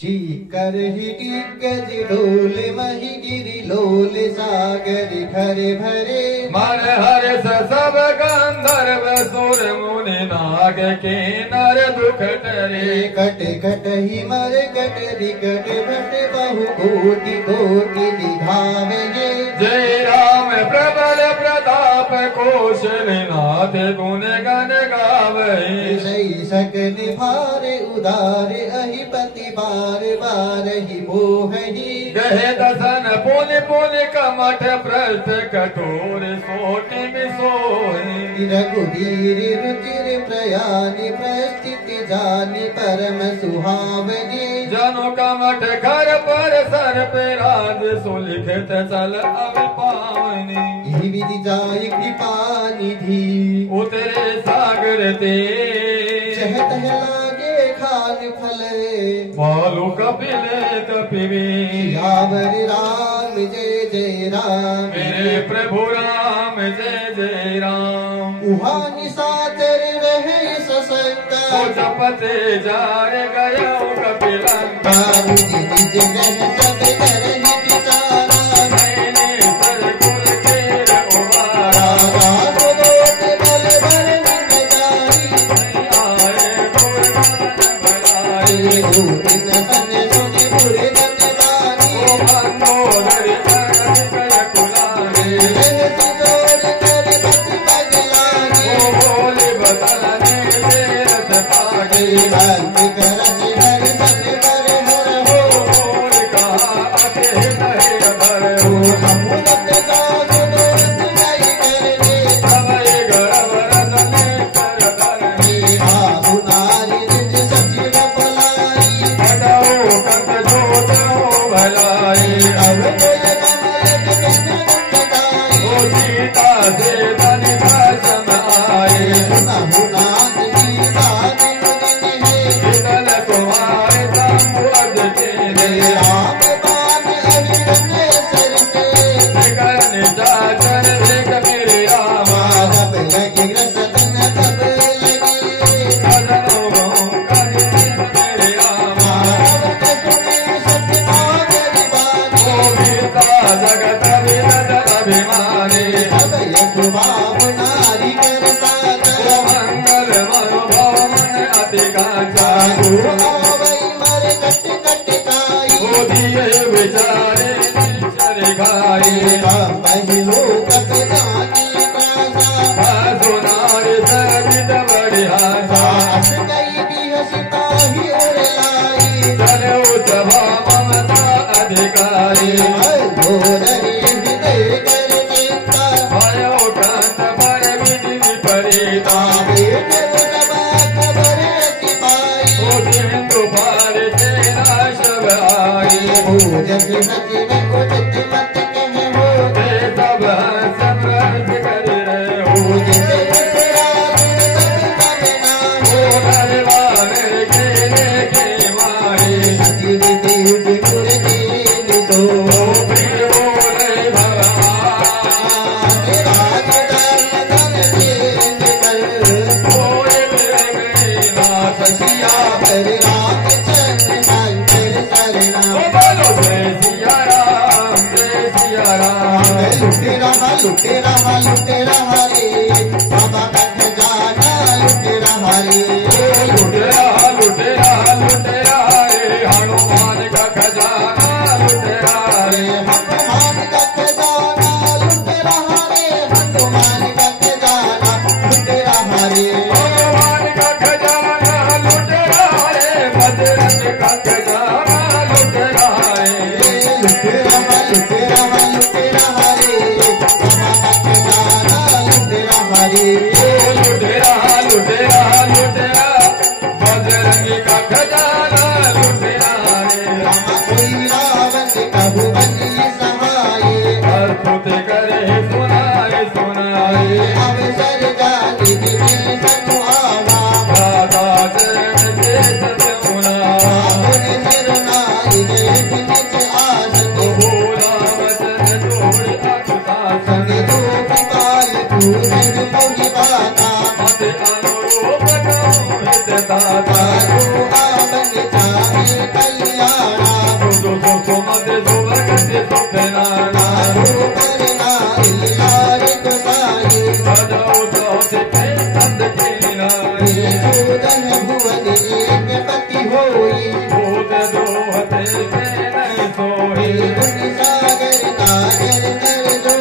चीकर ही गज डोले मही गिरी लोले सागर खरे भरे मन हर्ष सब गंधर्व सुर मुनि नाग के नर दुख टरे कट कट ही मर कट रिकट भट बहु कोटि कोटि निभावे जय राम प्रबल प्रताप कौशलनाथ गुण गण गावे सही सकन भारे उदारे अहिपति बार बार ही मोहि गहे दसन पुन पुन कमठ भ्रष्ट कठोर सोटि सोहि रघुवीर रुचिर प्रयानि प्रस्थिति जानि परम सुहावनी जनु कमठ घर पर सर पे राज सुलिखित चल अविपावनी विधि जाय कृपा निधि उतरे सागर ते चहत लागे खान फल मालू कपिल कपिवे सियावर राम जय जय राम मेरे प्रभु राम जय जय राम उहानि सादर रहे ससंका जपते जार गयो कपिलंका निज जन सब करहि विचारा मैंने सरकुल के रघुवारा राम दोष बल भर निजारी आए गुरगान भलाई दिन हन सुनि बुरे नन बानी ओ मंदोदरी जगत कय कुलारे रहति जोर कर पति पगलानी ओ बोले बदलने से रथ पागे भक्ति करति हर मन बर हर हो बोल कहा अते नहीं भर अमृत दान दोष नहीं करने समय गर्भ रतने कर धरने आहु नारी निज सचिव बुलाई हटाओ कत जो तो भलाई अब कोई नमलक कन गाई ओ सीता से धन सम आए अहु नाथ की दान मुनि है विदल तुम्हारे संबोध के राम बाण अभिनय सर से निकल निशाचर देख मेरे रामा जब लगी रतन तब लगी कदनो बहु कदे मेरे रामा ओ गीता जगत विनद अभिमानी ओ मंगल मनोभव मन अति कांचा ओ दिए विचारे निश्चर खाई सुनार सवित बड़ी आशा चले सभा ममता अधिकारी भयो कांत पर विधि विपरीता ओ सिंधु पार से नाशव आई ते सब हंस प्रहस कर रहे हो ओ बलवान के मारे ओ प्रिय बोले भगवान ओए मेरे नाथ सिया ओ बोलो जय सिया राम लुटे रहा रे बाबा कट जाना लुटे रहा रे लुटे रहा रे हनुमान का खजाना लुटे रहा रे हनुमान का खजाना लुटे रहा रे हनुमान का खजाना लुटे रहा रे हनुमान का खजाना लुटे रहा रे बजरंग का खजाना लुटे रहा रे लुटे रहा रे बाबा का खजाना लुटे रहा रे लुटे रहा बजरंग का खजाना लुटे रहा रे रामा कोई रावण कबू बनी सहाय अद्भुत करे सुनाए अवसर जाति दिव्य सनुआवा दादा चरण देश मुना बाबुनि सिरना दोहते नहीं सोहे सागर नागर नर जो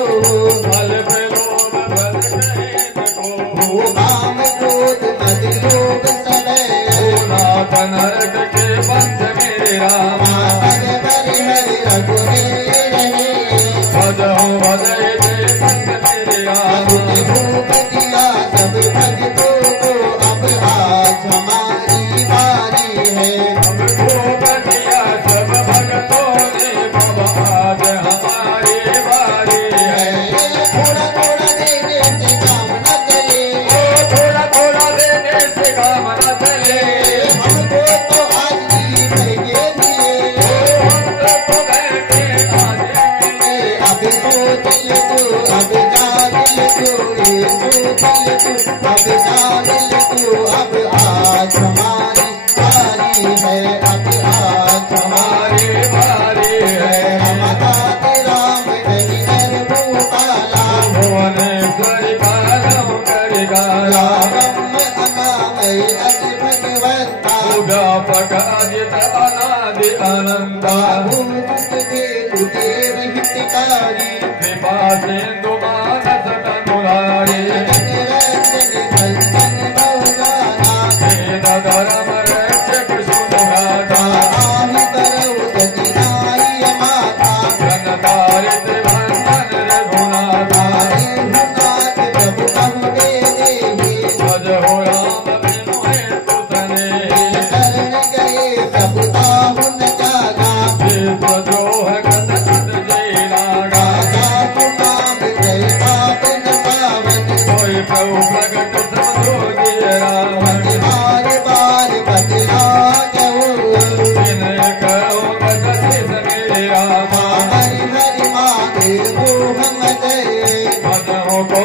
फल पे लोग बल में को काम क्रोध मद लोभ सदै नाथ नरक के बंध मेरे रामा पद बरि हरि रघुवीर रहे भजहु भजय जय बंध मेरे रामा भूपतिया सब भक्तों को अब आज हमारी बारी है भूपतिया सब भक्तों ने अब आज हमारी बारी है थोड़ा थोड़ा देने से काम न चले थोड़ा थोड़ा देने से काम न चले हमको तो आज ही करके दिए हमको बैठे आज अब सोच ले तू अब जाग ले तू ये सोच ले तू अब जाग ले तू अब आज हमारी बारी है अब आज हमारी हमारी बारी है रमदास राम नहीं नर भूपाला भुवनेश्वरी कालम करेगा राम अनामय अति भगवंता व्यापक अजित अनादि अनंता भूत के तुदेव हितकारी कृपा सिंधु मानस तनुरारी रंजन भंजन बहुगाना वेद धर्म रक्षक सुनुगाता आहि करौ गति नाई माता जनतारित भंजन रघुनाथा रघुनाथ प्रभु कहु दे देहि भज हो राम बिनु हेतु तने शरण गए प्रभु ताहु न जागा विश्व द्रोह गत गत जय लागा राजा कुमार जय पावन पावन कोई प्रभु प्रगट समझोगी रावण बार बार बदला गऊ विनय करो गति मेरे रामा हरि हरि माधे मोह मदय भजो को